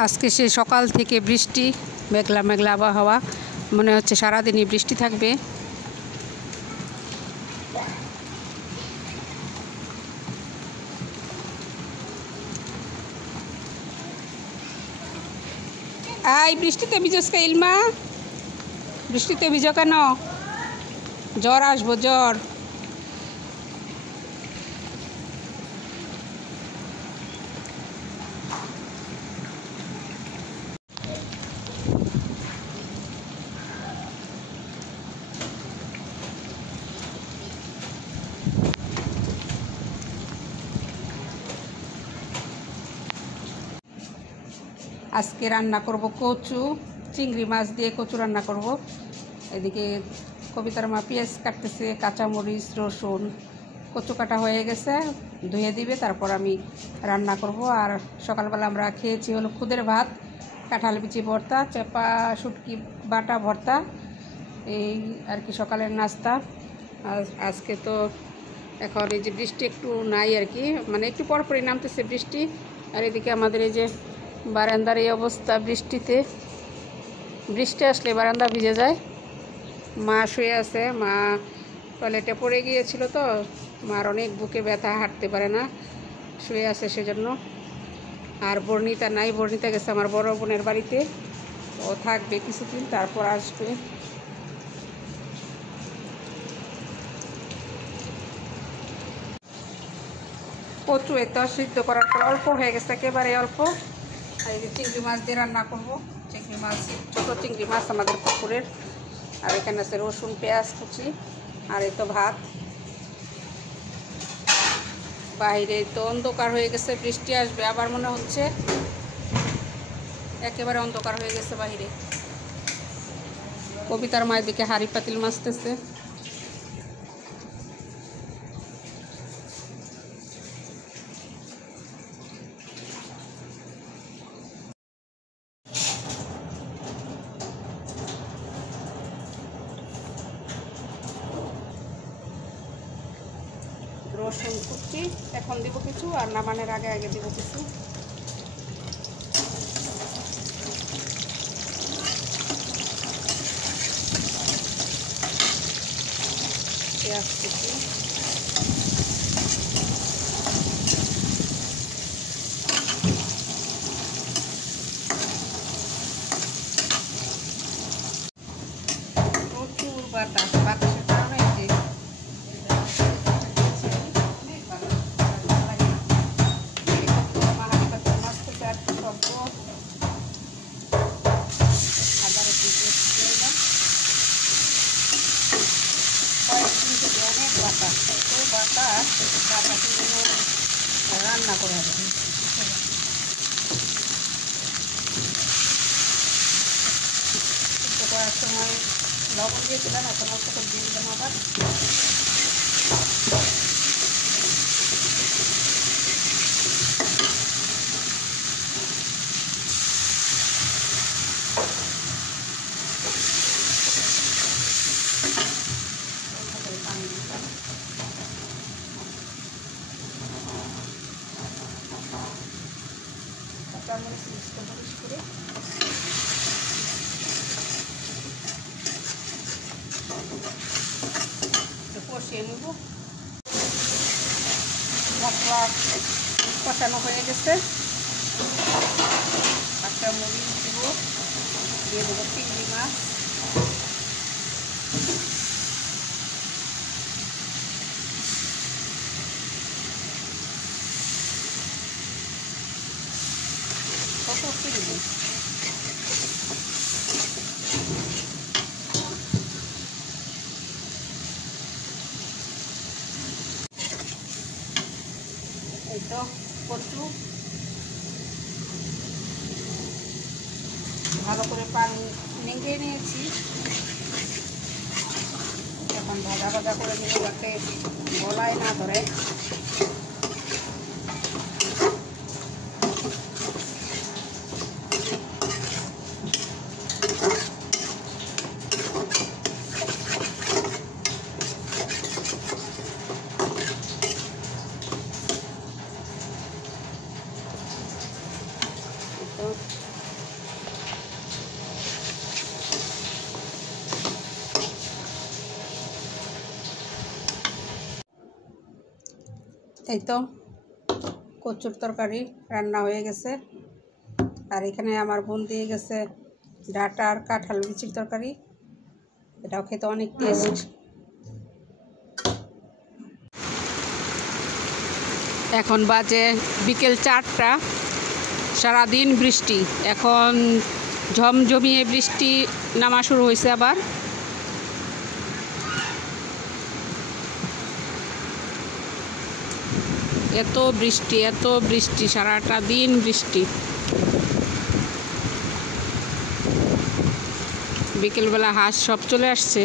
আজকে সে সকাল থেকে বৃষ্টি, মেঘলা মেঘলা আবহাওয়া, মনে হচ্ছে সারাদিনই বৃষ্টি থাকবে। এই বৃষ্টিতে ভিজোস কে ইলমা? বৃষ্টিতে ভিজো কেন? জ্বর আসবো, জ্বর। আজকে রান্না করব কচু, চিংড়ি মাছ দিয়ে কচু রান্না করব। এদিকে কবিতার মা পেঁয়াজ কাটতেছে, কাঁচামরিচ, রসুন। কচু কাটা হয়ে গেছে, ধুয়ে দিবে, তারপর আমি রান্না করব। আর সকালবেলা আমরা খেয়েছি হলো খুদের ভাত, কাঁঠাল বিচি ভর্তা, চেপা শুটকি বাটা ভর্তা, এই আর কি সকালের নাস্তা। আর আজকে তো এখন এই যে বৃষ্টি একটু নাই আর কি, মানে একটু পরপরই নামতেছে বৃষ্টি। আর এদিকে আমাদের এই যে বারান্দার এই অবস্থা, বৃষ্টিতে বৃষ্টি আসলে বারান্দা ভিজে যায়। মা শুয়ে আছে, মা টয়লেটে পড়ে গিয়েছিল, তো মার অনেক বুকে ব্যথা, হাঁটতে পারে না, শুয়ে আছে সেজন্য। আর বর্ণিতা নাই, বর্ণিতা গেছে আমার বড় বোনের বাড়িতে, ও থাকবে কিছুদিন, তারপর আসবে। কচু এত সিদ্ধ করার পর অল্প হয়ে গেছে, একেবারে অল্প। আর এই যে চিংড়ি মাছ দিয়ে রান্না করবো। চিংড়ি মাছ, ছোটো চিংড়ি মাছ আমাদের পুকুরের। আর এখানে আছে রসুন, পেঁয়াজ কুচি। আর এই তো ভাত। বাইরে তো অন্ধকার হয়ে গেছে, বৃষ্টি আসবে আবার মনে হচ্ছে, একেবারে অন্ধকার হয়ে গেছে বাইরে। কবিতার মায়ের দিকে হাঁড়ি পাতিল মাছতেছে। রসুন কুচি এখন দিব কিছু, আর নামানোর আগে আগে দিব কিছু। পেঁয়াজ কুচি, প্রচুর বাতাস, বাতাসের কারণে যে রান্না করে হবে। করার সময় লবণ দিয়েছিলাম, এখন অল্প করে দিয়ে দিলাম আবার। কাঁচামরিচ মিক্সটা মরিচ করে কষিয়ে নেব। মশলা কষানো হয়ে গেছে, কাঁচামরিচ দিব, দিয়ে দেবো চিংড়ি মাছ, কত চিংড়ি, এই তো কচু ভালো করে পানি নিংড়িয়ে নিয়েছি। এখন ভাজা ভাজা করে নিয়ে যাতে গলায় না ধরে। এই তো কচুর তরকারি রান্না হয়ে গেছে। আর এখানে আমার বোন দিয়ে গেছে ডাঁটা আর কাঁঠাল বিচির তরকারি, এটাও খেতে অনেক টেস্ট। এখন বাজে বিকেল 4টা, সারাদিন বৃষ্টি, এখন ঝমঝমিয়ে বৃষ্টি নামা শুরু হয়েছে আবার। এত বৃষ্টি, সারাটা দিন বৃষ্টি। বিকেলবেলা হাঁস সব চলে আসছে।